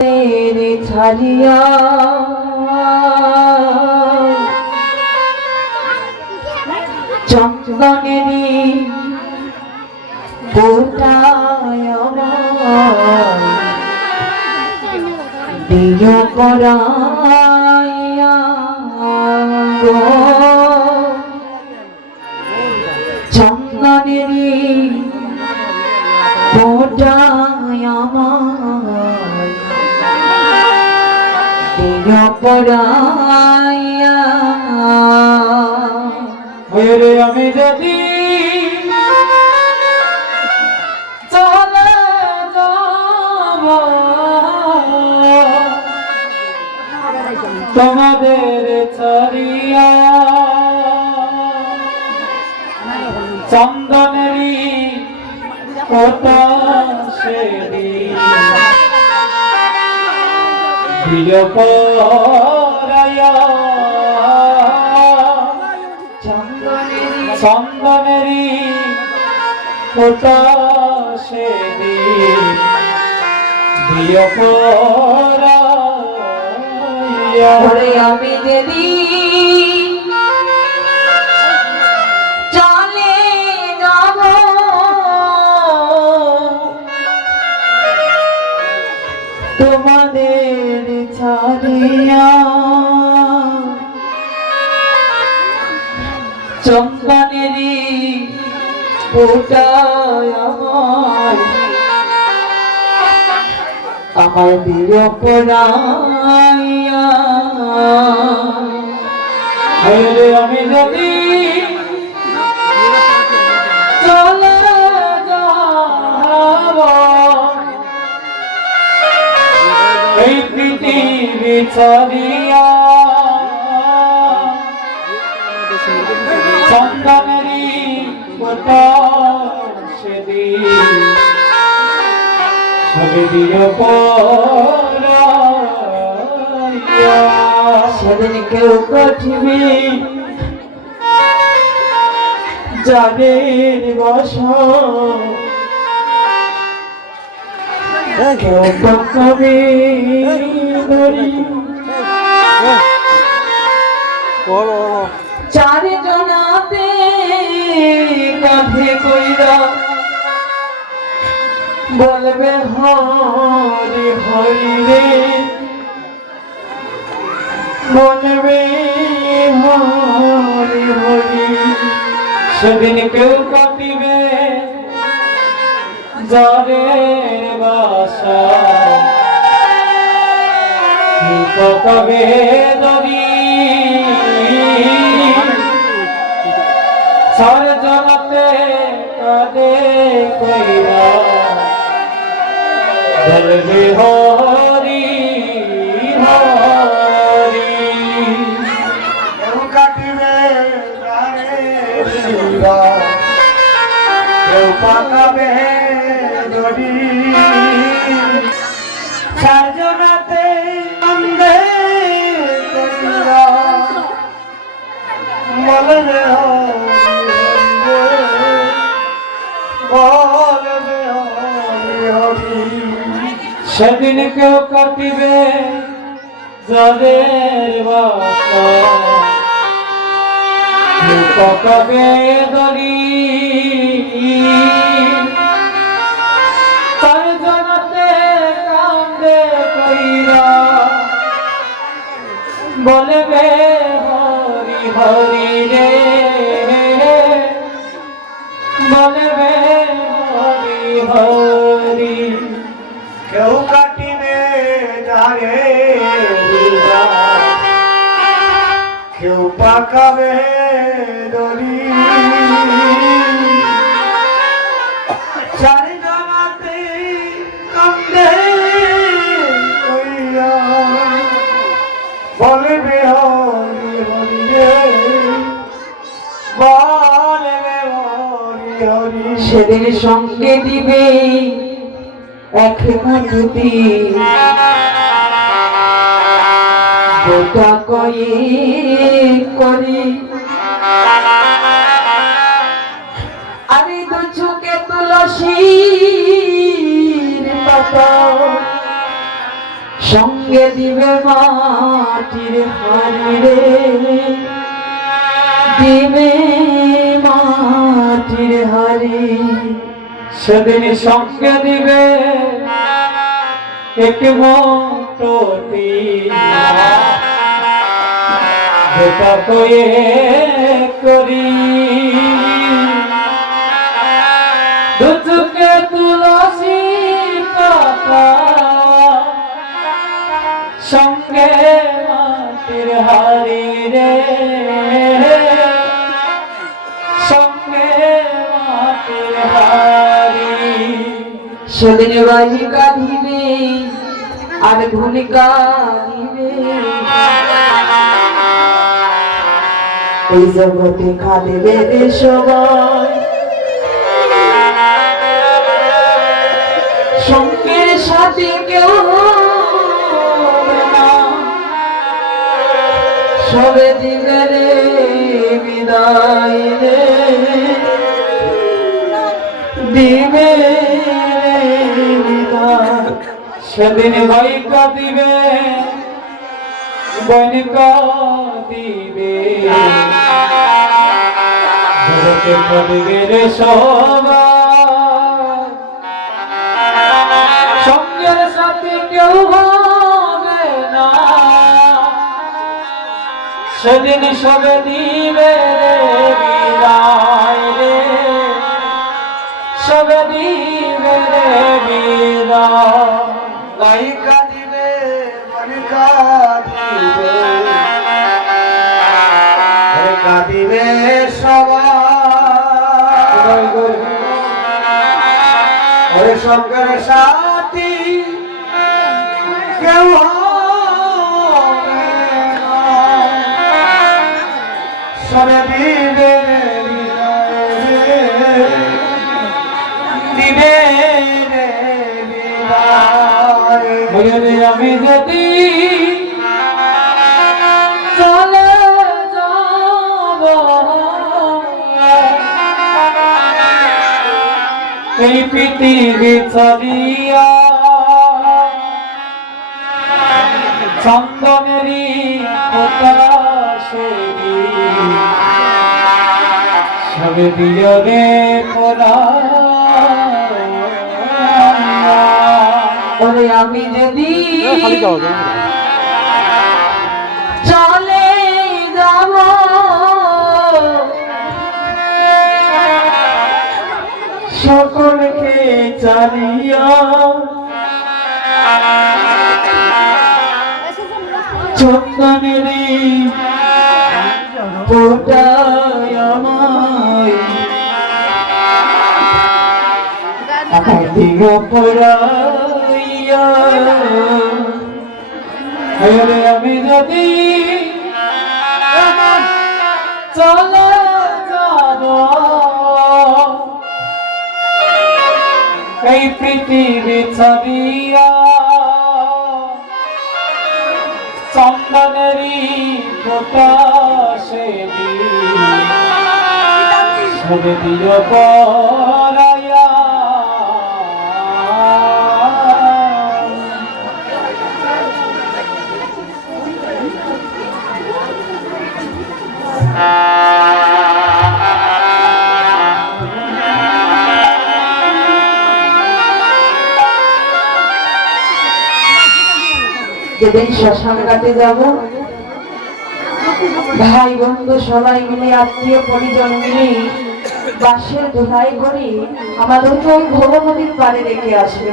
तेरे छालिया चंदनेरी पोटाय दियो कराया चंदनेरी पोटाय दियो कराया मेरे আমি যদি চলে যাব তোমাদের ছাড়িয়া চন্দনেরি পটাশেরি দিও পরায়া চন্দনেরি পটাশেরি দিও পরায়া ওরে আমি যদি চলে যাব তোমাদের ছাড়িয়া চন্দনেরি পোটায় আমার দিও পরাইয়া মেরে আমি যদি চলে যাব এই পৃথিবী ছাড়িয়া চন্দনেরি পটাশেরি সবে দিও পরায়া সেদিন কেউ কঠিবে যাদের বসা কেউ কবে ধরি চারি জনাতে কাঁধে কইরা বলবে হরি হরি রে বলবে হরি হরি সেদিন কেউ কাটিবে যাদের বাসা কবে ধরি সার জনাতে কাঁদে কইরা বলবে হরি হরি কেউ কাটিবে কেউ পাকাবে দড়ি সাজনাতে আন্দে কইরা বলবে বলবে হরি হরি সেদিন কেউ কাটিবে যাদের বাসা কেউ পাকাবে দড়ি তার জনাতে কান্দে কইরা বলবে হরি হরি রে বলবে হরি হরি কেউ কাটিবে যারে কেউ পাকাবে দড়ি চারি জনাতে কান্দে কইরা বলবে হরি হরি রে বলবে হরি হরি সেদিন সঙ্গে দিবে এক মুঠি গোটা কয়ে করি আরে দু চোখে তুলসীর পাতা সঙ্গে দিবে মাটির হাড়ি রে, দিবে মাটির হাড়ি। সেদিন সঙ্গে দিবে এক মোটটি, যেটা কয়ে করি দুচুকে তুলসী পাতা, সঙ্গে মাটির হাড়ি রে, সঙ্গে মাটির হাড়ি। সেদিন বাহি কাঁদিবে আর ধনী কাঁদিবে, এই জগতে কাঁদিবে রে সবাই। সঙ্গের সাথে কেউ হবে না, সবে দিবে রে বিদায় রে, দিবে রে বিদায়। সেদিন ভাই কাঁদিবে বোন কাঁদিবে, জগতে কাঁদিবে রে সবাই। সঙ্গের সাথে কেউ হবে না, সেদিন সবে দিবে রে বিদায় রে, সবে দিবে রে বিদায়। ভাই কাঁদিবে বোন কাঁদিবে, কাঁদিবে সবাই। ওরে সঙ্গের সাথী কেউ হবে না, সবে দিবে রে দিবে রে বিদায়। আমি যদি চলে যাব এই পৃথিবী ছাড়িয়া, চন্দনেরই পতাশেরি সবে দিও রে পরা। ওরে আমি যদি চলে যাব সকলকে চালিয়া, চন্দনেরই ফোটায় আমায় দিগ পড়াইয়া। ওরে আমি যদি চলে যাব এই পৃথিবী ছাড়িয়া, চন্দনেরই পতাশেরি সবে দিও পরাইয়া। যেদিন শ্মশান ঘাটে যাব, ভাই বন্ধু সবাই মিলে আত্মীয় পরিজন মিলে বাঁশের ধুলাই করে আমাদেরকে ওই ঘোর নদীর পাড়ে রেখে আসবে।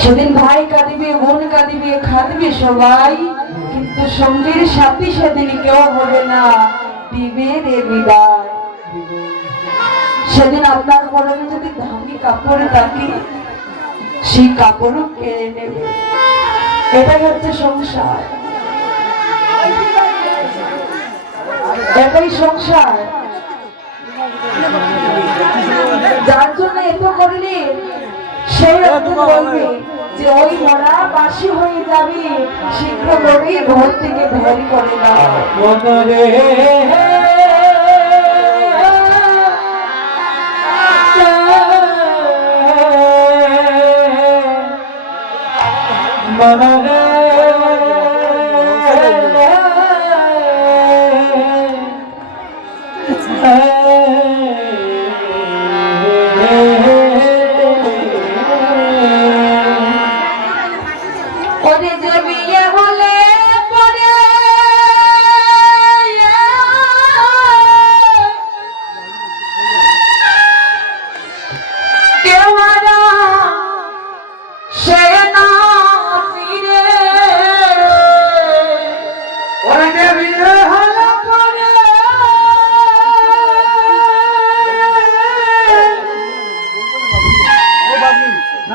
সেদিন ভাই কাঁদিবে, বোন কাঁদিবে, খাদিবে সবাই, কিন্তু সঙ্গীর সাথী সেদিন কেউ হবে না, দিবে রে বিদায়। সেদিন আপনার পরনে যদি দামি কাপড় থাকে, সেই কাপড়ও কেড়ে নেবে। এটাই হচ্ছে সংসার, এটাই সংসার। যার জন্য এত করলে সেই একদিন বলবে যে ওই মরা বাসি হয়ে যাবে, শীঘ্র করে ঘর থেকে বের করে দাও। মনরে ওরে যে বিয়ে হলে পরে কেওয়ারা সে না ফিরে ওরে যে বিয়ে হলো পরে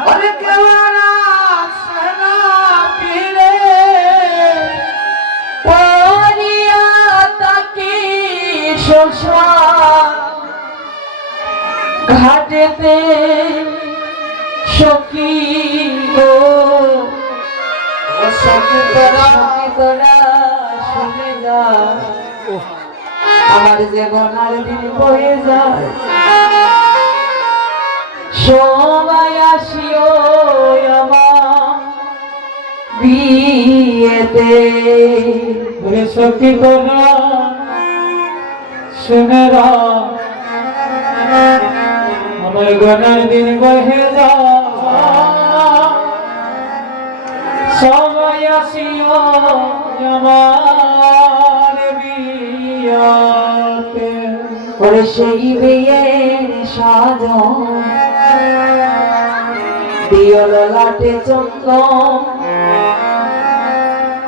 ওরে কেওয়ারা সেনা পীরে পরিয়া তাকে শোষণ ঘাটেতে সখী গো ও সখী তোরা তোরা শুনে যা আমার জীবনের দিন বয়ে যায় সবাই আসিও আমার বিয়েতে ওরে সখী তোরা শুনে রা আমার গনার দিন বহে যা সবাই আসিও আমার বিয়াতে ওরে সেই বিয়ের সাজন দিও লাটে চন্দন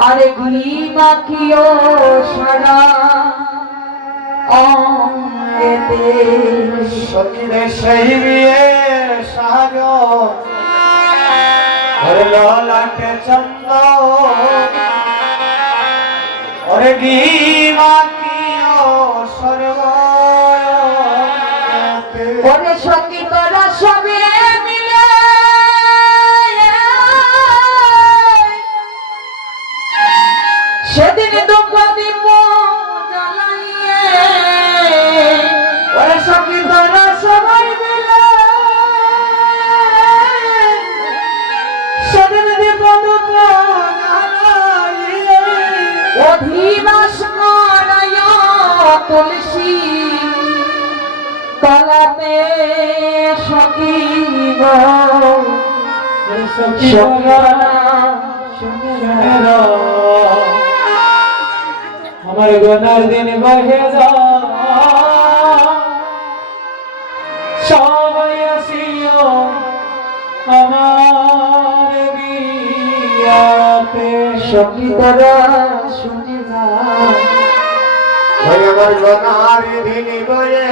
আরে ঘি মাখিও সারা অঙ্গেতে সখীরে সেই বিয়ে সাজ ওরে ললাটে চন্দ ওরে গিমাকিও সর্বতে ওরে সঙ্গী তোরা সবে মিলে সেদিন দুঃখ জ্বালাইয়ে ওরে সঙ্গী তোরা সবাই মিলে সেদিন দুঃখ জ্বালাইয়ে অধিবাস করায় তুলসী তলাতে সখী গো সখী আমার গনার দিন বহে যা সবাই আসিও আমার বিয়াতে সখী তোরা শুনে যা আমার গনার দিন বহে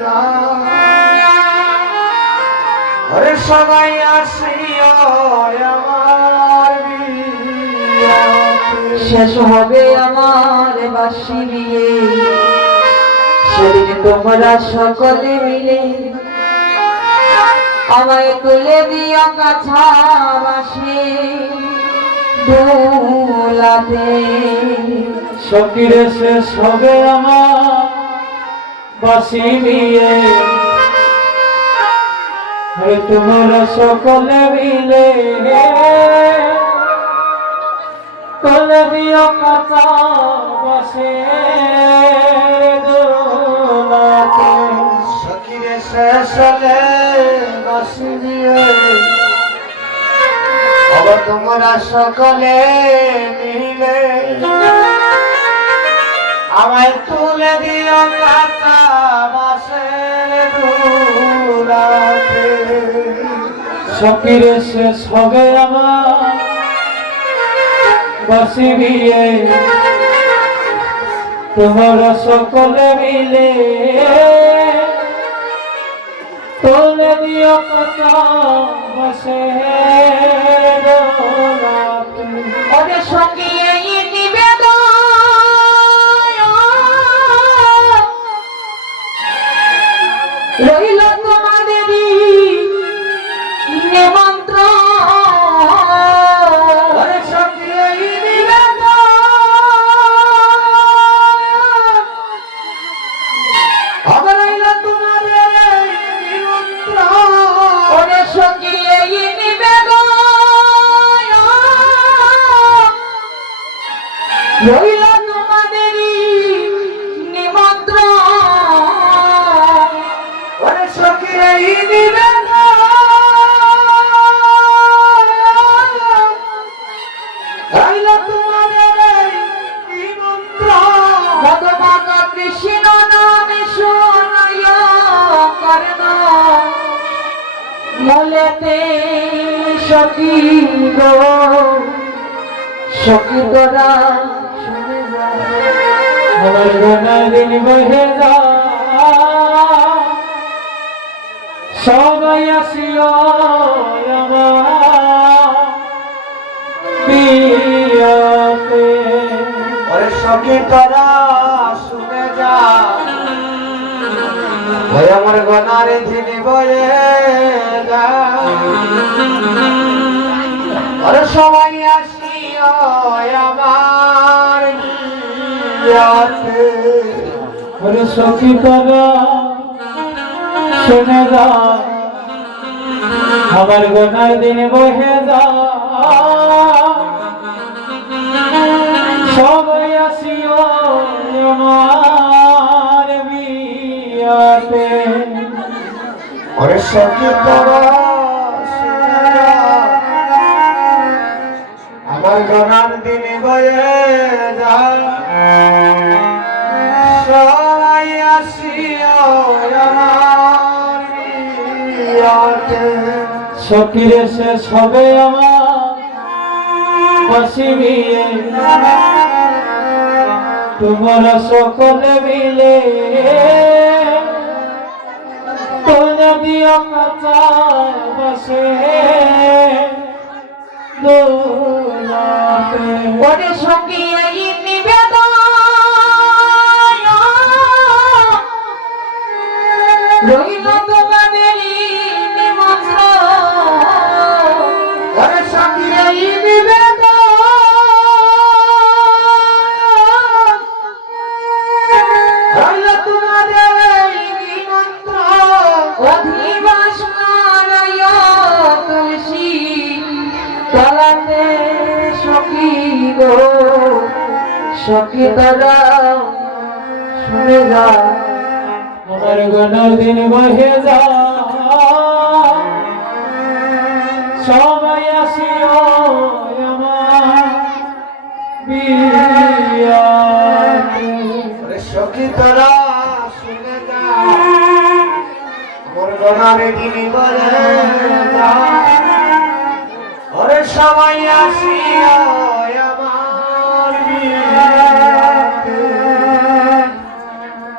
যা আরে সবাই আসিও আমার বিয়াতে শেষ হবে আমার বাসি বিয়ে সেদিন তোমরা সকলে মিলে আমায় তুলে দিও কাছা বাসে দোলাতে সখীরে শেষ হবে আমার বাসি বিয়ে আরে তোমরা সকলে মিলে তুলে দিও কাঁচা বাসে দোলাতে সখীরে শেষ হলে বাসি বিয়ে আবার তোমরা সকলে মিলে আমায় তুলে দিও কাঁচা বাসের দোলাতে সখীরে শেষ হবে আমার বাসি বিয়ে তোমরা সকলে মিলে তুলে দিও কাঁচা বাসের দোলাতে ওদের সঙ্গে এই নিবেদন রইল তোমাদেরই নিমন্ত্রণ ওরে সখী এই নিবেদন আমার হইল তোমাদের এই নিমন্ত্রণ ওদের সঙ্গে এই নিবেদন রইল তোমাদেরই নিমন্ত্রণ ওরে সখী এই নিবেদন রইল তোমাদের নিমন্ত্রণ মধুমাখা কৃষ্ণ নামে শোনায় কর্ণ মলেতে সখী গো সখী তোরা শুনে যা আমার গোনার দিন বহে যা সবাই আসিও আমার বিয়াতে। ওরে সখী তোরা শুনে যা ওই আমার গনার ঝিনি বয়ে যা ওরে সবাই আসিও আমার বিয়াতে। ওরে সখী তোরা শুনে যা আমার গোনার দিন বহে যা সবাই আসিও আমার বিয়াতে। ওরে সখী তোরা শুনে যা আমার গনার দিন বয়ে যা সবাই আসিও আমার বিয়াতে। সখীরে শেষ হবে আমার বাসি বিয়ে তোমরা সকলে মিলে তোমরা দিও কাঁচা বাসে দোলাতে। ওরে সখী এই নিবেদন রইল তোমাদেরই নিমন্ত্রণ ওরে সখী এই নিবেদন রইল তোমাদের এই নিমন্ত্রণ। অধিবাস নারায় তুলসী তলাতে সখী গো সখী তোরা শুনে যা আমার গনার দিন বহে যা সবাই আসিও আমার বিয়াতে। ওরে সখী তোরা শুনে যা আমার গনার দিনি বলে যা ওরে সবাই আসিও আমার বিয়াতে।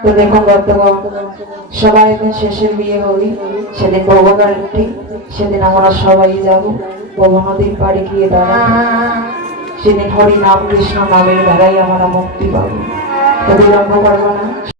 তো দেখুন বর্তমান সবাই এখন শেষের বিয়ে হই সেদিন ভবনারী সেদিন আমরা সবাই যাব ভব নদীর পাড়ে গিয়ে দাঁড়াবো সেদিন হরি নাম কৃষ্ণ নামের ধারাই আমরা মুক্তি পাবো তো বিলম্ব করবো না।